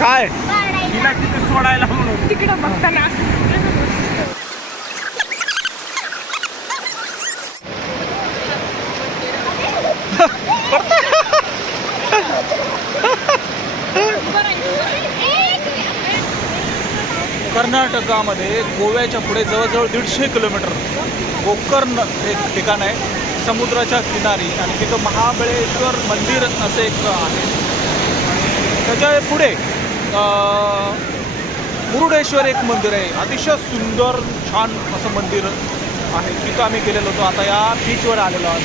काय तिला तिथे सोडायला म्हणून तिकडं बघताना कर्नाटकामध्ये गोव्याच्या पुढे जवळजवळ 150 किलोमीटर गोकर्ण एक ठिकाण आहे समुद्राच्या किनारी आणि तिथं महाबळेश्वर मंदिर असं एक आहे. आणि त्याच्या पुढे मुरुडेश्वर एक मंदिर आहे. अतिशय सुंदर छान असं मंदिर आहे. तिथं आम्ही गेलेलो होतो. आता या बीचवर आलेलो आहोत.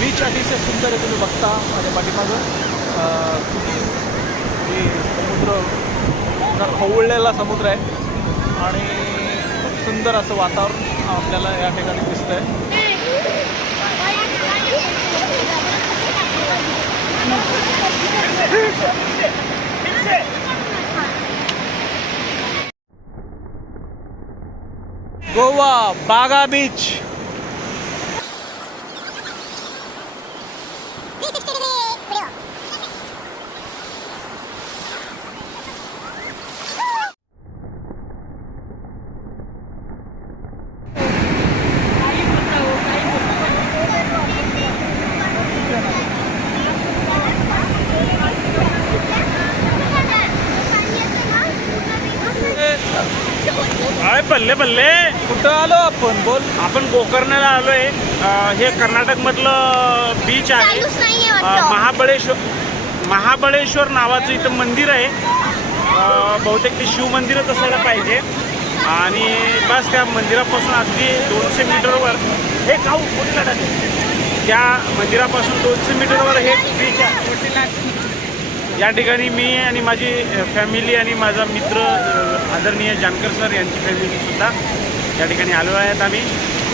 बीच अतिशय सुंदर आहे. तुम्ही बघता माझ्या पाठीमागं किती समुद्र खवळलेला समुद्र आहे आणि खूप सुंदर असं वातावरण आपल्याला या ठिकाणी दिसतंय. गोवा बागा बीच. काय बल्ले बल्ले कुठं आलो आपण बोल. आपण गोकर्णला आलोय. हे कर्नाटक मधलं बीच आहे. महाबळेश्वर नावाचं इथं मंदिर आहे. बहुतेक ते शिव मंदिरच असायला पाहिजे. आणि बस त्या मंदिरापासून अगदी 200 मीटरवर हे त्या मंदिरापासून 200 मीटरवर हे बीच आहे. या ठिकाणी मी आणि माझी फॅमिली आणि माझा मित्र आदरणीय जानकर सर यांची फॅमिलीसुद्धा या ठिकाणी आलो आहेत आम्ही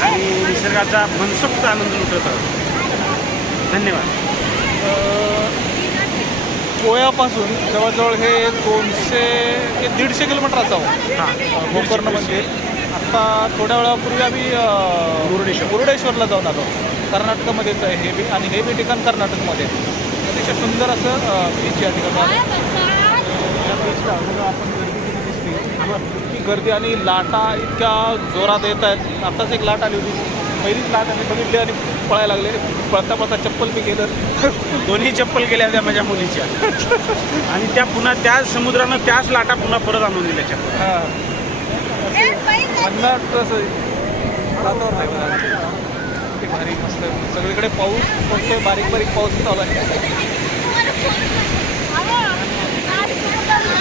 आणि निसर्गाचा मनसोक्त आनंद लुटत आहोत. धन्यवाद. गोव्यापासून जवळजवळ हे 200 ते 150 किलोमीटर असावं. हां, गोकर्ण मंदिर. आत्ता थोड्या वेळापूर्वी आम्ही मुरुडेश्वरला जाऊन आलो. कर्नाटकामध्येच आहे हे बी आणि हे बी ठिकाण कर्नाटकमध्ये. अतिशय सुंदर असं बीच या ठिकाणी आहे. या बीचला आपण गर्दी किती दिसली. इतकी गर्दी आणि लाटा इतक्या जोरात येत आहेत. आत्ताच एक लाट आली होती. पहिलीच लाट आम्ही बघितली आणि पळायला लागले. पळता पळता चप्पल बी गेलं. दोन्ही चप्पल गेल्या होत्या माझ्या मुलीच्या आणि त्या पुन्हा त्याच समुद्रानं त्याच लाटा पुन्हा परत आणून दिल्या चप्पल. हां अन्नाट असं वातावरण आहे बघा. ते भारी मस्त सगळीकडे पाऊस पडतोय. बारीक बारीक पाऊस चालू आहे.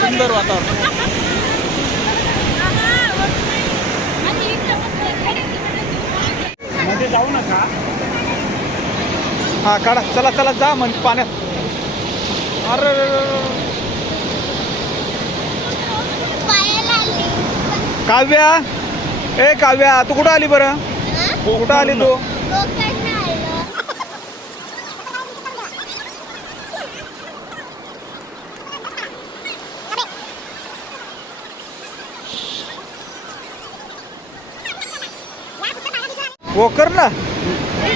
सुंदर वातावरण. मध्ये जाऊ नका. हां काढा. चला चला जा मग पाण्यात. अरे काव्या ए काव्या तू कुठं आली बरं. कुठं आली तू.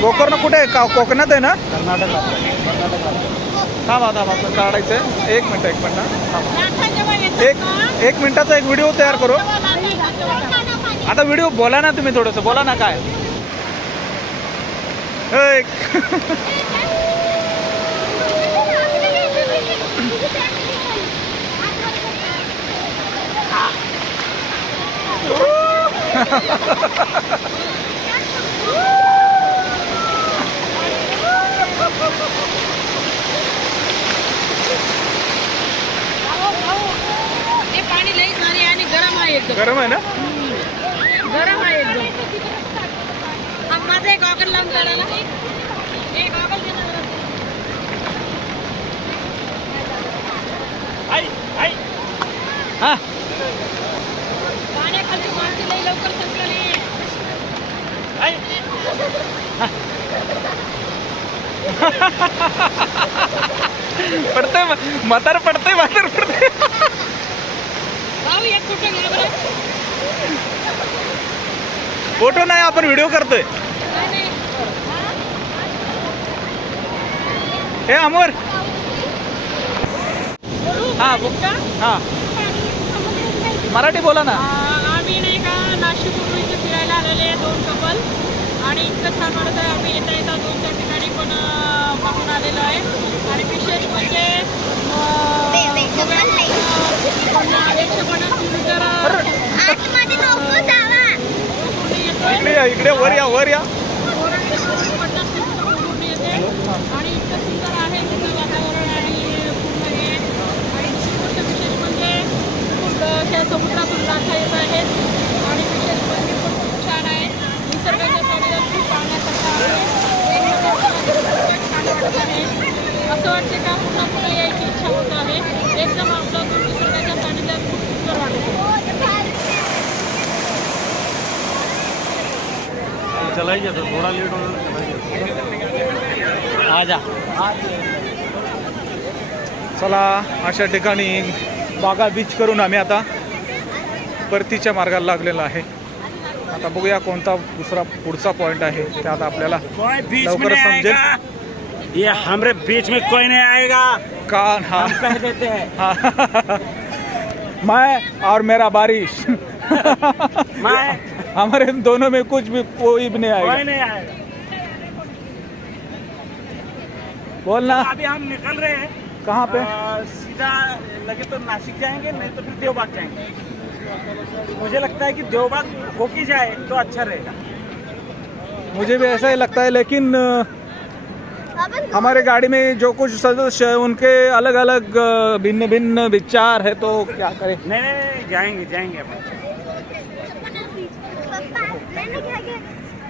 गोकर्ण कुठे आहे. कोकणात आहे ना. कर्नाटक थांबा काढायचं आहे. एक मिनटं थांबा. एक मिनटाचा एक व्हिडिओ तयार करू. आता व्हिडिओ बोला ना तुम्ही. थोडंसं बोला ना काय. पाणी लई भारी आणि गरम आहे एकदम. गरम आहे ना. गरम आहे एकदम. माझा एक गॉगल लावून काढायला. एक गॉगल हां पाण्याखाली माती लई लवकर संपली. पडतंय म्हातार पडतंय. भाऊ एक फोटो घ्या बरं. फोटो नाही आपण व्हिडिओ करतोय. हे अमर हां हां मराठी बोला ना. आम्ही नाही का नाशिकवरून इथे फिरायला आलेले आहे 2 कपल आणि इतकं छान वाटत आहे. आम्ही येता येता 2-4 ठिकाणी पण पाहून आलेलो आहे आणि विशेष म्हणजे इकडे वर या वर या. आणि इतकं सुंदर आहे तिथं वातावरण आणि पूर्ण हे आणि दुसरी गोष्ट विशेष म्हणजे त्या समुद्रातून लाटा येत आहेत आणि विशेष मंदिर पण खूप छान आहे. निसर्गाच्या सानिध्यात खूप पाहण्यासारखं आहे. छान वाटत आहे. असं वाटते का पुन्हा पुन्हा यायची इच्छा होत आहे. एकदम आपलं निसर्गाच्या सानिध्यात खूप सुंदर वाटतं. चलाइए तो थोड़ा लेट हो आजा. चला अशा ठिकाणी बागा बीच करून आम्ही आता परतीच्या मार्गाला लागलेला आहे. आता बघूया कोणता दुसरा पुढचा पॉइंट आहे ते आता आपल्याला कोई बीच में लवकर नहीं समजेल. आएगा. ये हमारे बीच में कोई नहीं आएगा. कान हाँ हम कह देते हैं. मैं और मेरा बारिश मैं हमारे दोनों में कुछ भी कोई भी नहीं आएगा. कोई नहीं आएगा. बोलना. अभी हम निकल रहे हैं. कहाँ पे? सीधा लगे तो नासिक जाएंगे, नहीं तो फिर देवबाग जाएंगे. मुझे लगता है कि देवबाग होके जाए तो अच्छा रहेगा. मुझे भी ऐसा ही लगता है लेकिन हमारे गाड़ी में जो कुछ सदस्य हैं उनके अलग अलग भिन्न भिन्न विचार है तो क्या करें. नहीं नहीं नहीं, जाएंगे जाएंगे अपन.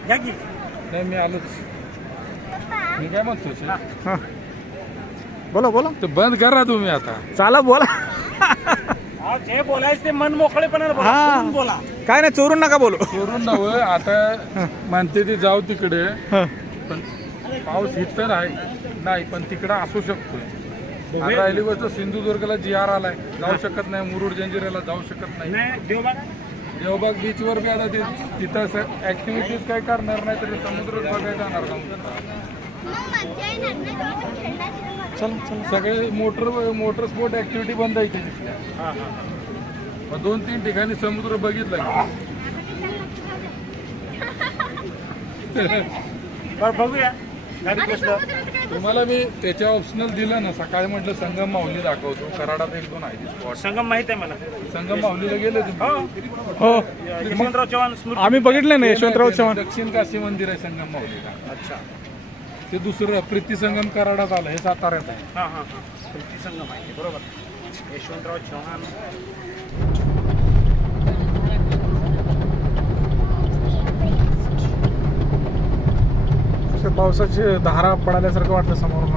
घ्या की. नाही मी आलोच. मी काय म्हणतो हां बोला बोला. ते बंद करा तुम्ही आता. चाला बोला. अहो, जे बोलायचं ते मन मोकळेपणाने बोला. हा. बोलून बोला. काय नाही चोरून नका बोलू. चोरून नव्हे आता म्हणते ती जाऊ तिकडे हं. पण पाऊस इतर आहे नाही पण तिकडं असू शकतो. राहिली गोष्ट सिंधुदुर्गला GR आलाय जाऊ शकत नाही. मुरुड जंजिऱ्याला जाऊ शकत नाही. नाही देवबाग देवबाग बीचवर बी आता तिथं ऍक्टिव्हिटीज काय करणार नाही तरी समुद्र बघायला जाणार का? चल चल. सगळे मोटर स्पोर्ट ऍक्टिव्हिटी बंद आहे तिथल्या. मग 2-3 ठिकाणी समुद्र बघितला. बरं बघूया गाडी कसलं. तुम्हाला मी त्याच्या ऑप्शनल दिलं ना. सकाळी म्हटलं संगम माहुली दाखवतो. कराडात 1-2 आहे स्पॉट. संगम माहित आहे मला. संगम माहुलीला गेले तुम्ही? हो यशवंतराव चव्हाण स्मृती. आम्ही बघितलं ना यशवंतराव चव्हाण. दक्षिण काशी मंदिर आहे संगम माहुलीला. अच्छा. ते दुसरं प्रीती संगम कराडात आलं. हे साताऱ्यात आहे. हां हां हां. प्रीती संगम आहे बरोबर. यशवंतराव चव्हाण. पावसाची धारा पडाल्यासारखं वाटलं समोरून.